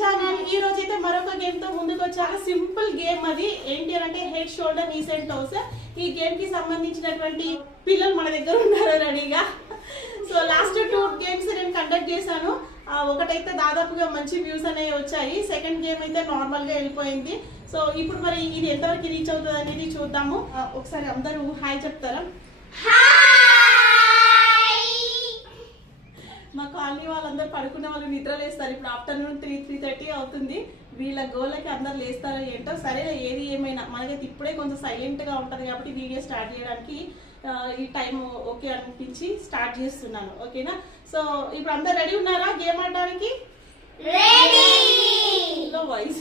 Channel. ఈ రోజు అయితే మరొక గేమ్ తో ముందుకు వచ్చాను. సింపుల్ గేమ్ అది. ఏంటి అంటే head shoulder knees and toes. ఈ గేమ్ కి సంబంధించినటువంటి పిల్లలు మన దగ్గర ఉన్నారు రెడీగా. సో లాస్ట్ 2 గేమ్స్ నేను కండక్ట్ చేశాను. ఒకటైతే దాదాపుగా మంచి వ్యూస్ అనేవి వచ్చాయి. సెకండ్ గేమ్ అయితే నార్మల్ గా వెళ్ళిపోయింది. సో ఇప్పుడు మరి ఇది ఎంతవరకు రీచ్ అవుతుంది అనేది చూద్దాము. ఒకసారి అందరూ హాయ్ చెప్తారా? మా కాలనీ వాళ్ళందరూ పడుకునే వాళ్ళు నిద్ర లేస్తారు. ఇప్పుడు ఆఫ్టర్నూన్ 3:30 అవుతుంది. వీళ్ళ గోళ్ళకి అందరు లేస్తారో ఏంటో. సరే ఏది ఏమైనా మనకైతే ఇప్పుడే కొంచెం సైలెంట్ గా ఉంటది కాబట్టి వీడియో స్టార్ట్ చేయడానికి ఈ టైం ఓకే అనిపించి స్టార్ట్ చేస్తున్నాను. ఓకేనా? సో ఇప్పుడు అందరు రెడీ ఉన్నారా గేమ్ ఆడడానికి? వాయిస్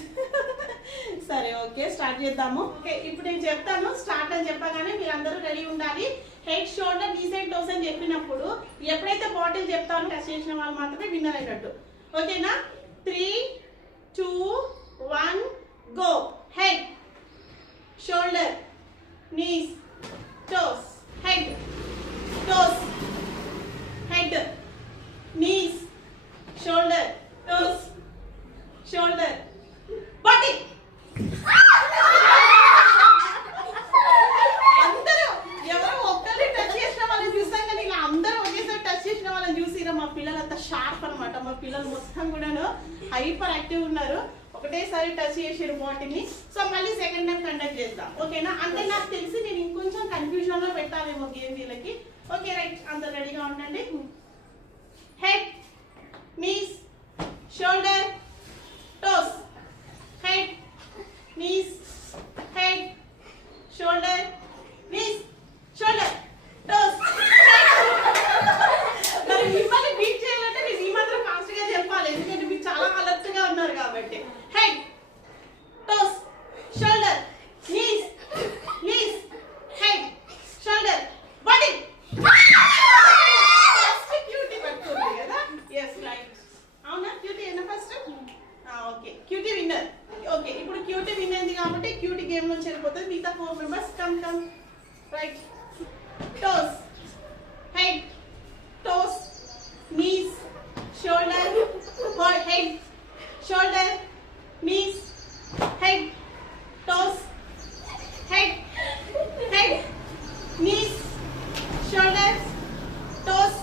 సరే ఓకే స్టార్ట్ చేద్దాము. ఓకే ఇప్పుడు నేను చెప్తాను. స్టార్ట్ అని చెప్పగానే మీరు అందరూ రెడీ ఉండాలి. Head shoulder knees and toes అని చెప్పినప్పుడు ఎప్పుడైతే బాటిల్ చెప్తానో టచ్ చేసిన వాళ్ళు మాత్రమే విన్నర్ అయినట్టు. ఓకేనా? 3, 2, 1 go. Head shoulder knees toes. Head toes. Head knees shoulder toes shoulder bottle. అందరూ ఎవరో ఒక్కరు టచ్ చేసిన వాళ్ళని చూస్తాం కానీ ఇలా అందరూ ఒకేసారి టచ్ చేసిన వాళ్ళని చూసిరా. మా పిల్లలు అంతా షార్ప్ అనమాట. మా పిల్లలు మొత్తం కూడా హైపర్ యాక్టివ్ ఉన్నారు. ఒకటేసారి టచ్ చేసారు బాటిల్ ని. సో మళ్ళీ సెకండ్ టైం కండక్ట్ చేద్దాం. ఓకేనా? అంటే నాకు తెలిసి నేను ఇంకొంచెం కన్ఫ్యూజన్ లో పెట్టాలేమో గేమ్ వీళ్ళకి. ఓకే రైట్, అందరు రెడీగా ఉండండి. Head knees shoulder toes. Head knees head shoulder knees shoulder toes. మరి మిమ్మల్ని బీట్ చేయాలంటే నేను ఈ మాత్రం ఫాస్ట్ గా చెప్పాలి, ఎందుకంటే మీరు చాలా అలర్ట్ గా ఉన్నారు కాబట్టి. Head toes shoulder knees knees head shoulder body. Cutie పట్టుకుంది కదా? Yes right. అవునా? క్యూటీ అయినా first? Okay cutie winner. Okay ఇప్పుడు క్యూటీ విన్ అయింది కాబట్టి క్యూటీ గేమ్ నుంచి వెళ్ళిపోతుంది. మిగతా 4 members come right. Toes head toes knees shoulder head shoulder knees head toes head head knees shoulder toes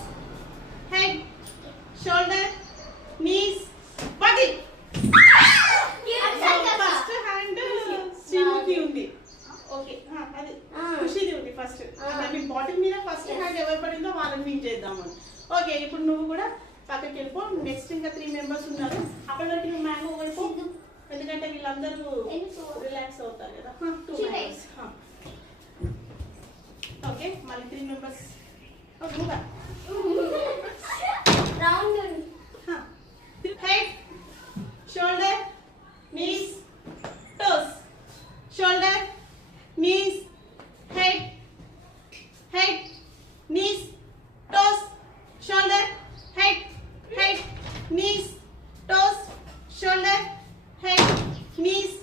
head shoulder knees body. First hand Srimukhi ఉంది. Okay అది ఖుషిది ఉంది ఫస్ట్. మీ బాటిల్ మీద ఫస్ట్ హ్యాండ్ ఎవరు పడిందో వాళ్ళని విన్ చేద్దామని. ఓకే ఇప్పుడు నువ్వు కూడా పక్కకి వెళ్ళిపో. నెక్స్ట్ ఇంకా 3 మెంబర్స్ ఉన్నారు. అప్పటి వరకు నువ్వు మ్యాంగో వెళ్ళిపో, ఎందుకంటే వీళ్ళందరూ రిలాక్స్ అవుతారు కదా. 2 మెంబర్స్. ఓకే మళ్ళీ 3 members. Head shoulder knees toes shoulder knees head head knees toes shoulder head head knees toes shoulder head knees.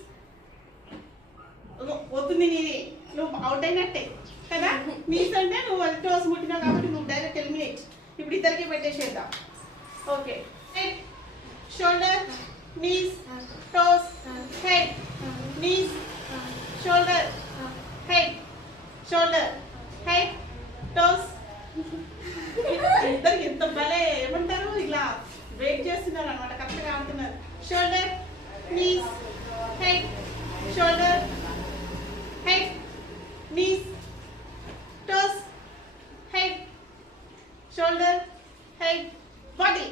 వద్దుంది నీది, నువ్వు అవుట్ అయినట్టే కదా. నీస్ అంటే నువ్వు టోస్ ముట్టినావు కాబట్టి నువ్వు డైరెక్ట్ ఎలిమినేట్. ఇప్పుడు ఇద్దరికి పెట్టేసేద్దాం. Okay head shoulder knees toes head knees shoulder head shoulder head toes. ఇద్దరికి ఎంత భలే ఏమంటారు ఇలా బ్రేక్ చేస్తున్నారు అనమాట. కరెక్ట్గా ఆడుతున్నారు. Shoulder knees head shoulder head knees toes head shoulder head body.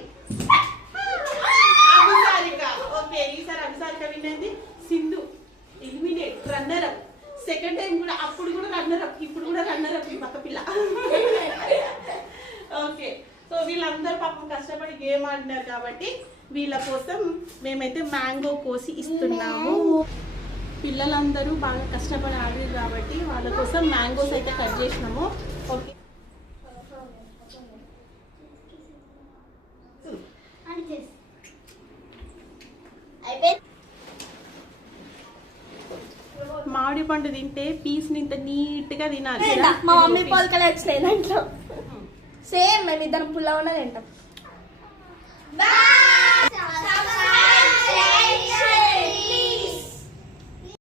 Abhisarika. Okay ఈసారి అభిసారిక విన్ అయింది. Sindhu eliminate, runner up. Second time కూడా అప్పుడు కూడా రన్నర్ అప్, ఇప్పుడు కూడా రన్నర్ అప్ ఈ పక్క పిల్ల. ఓకే సో వీళ్ళందరూ పాపం కష్టపడి గేమ్ ఆడినారు కాబట్టి వీళ్ళ కోసం మేమైతే మ్యాంగో కోసి ఇస్తున్నాము. పిల్లలందరూ బాగా కష్టపడి ఆడారు కాబట్టి వాళ్ళ కోసం మ్యాంగోస్ అయితే కట్ చేసినాము. ఓకే మామిడి పండు తింటే పీస్ ని ఇంత నీట్ గా తినాలి. మా మమ్మీ పోల్కలు వచ్చినాయి దాంట్లో. సేమ్ మేము ఇద్దరం పుల్లగా తింటాం.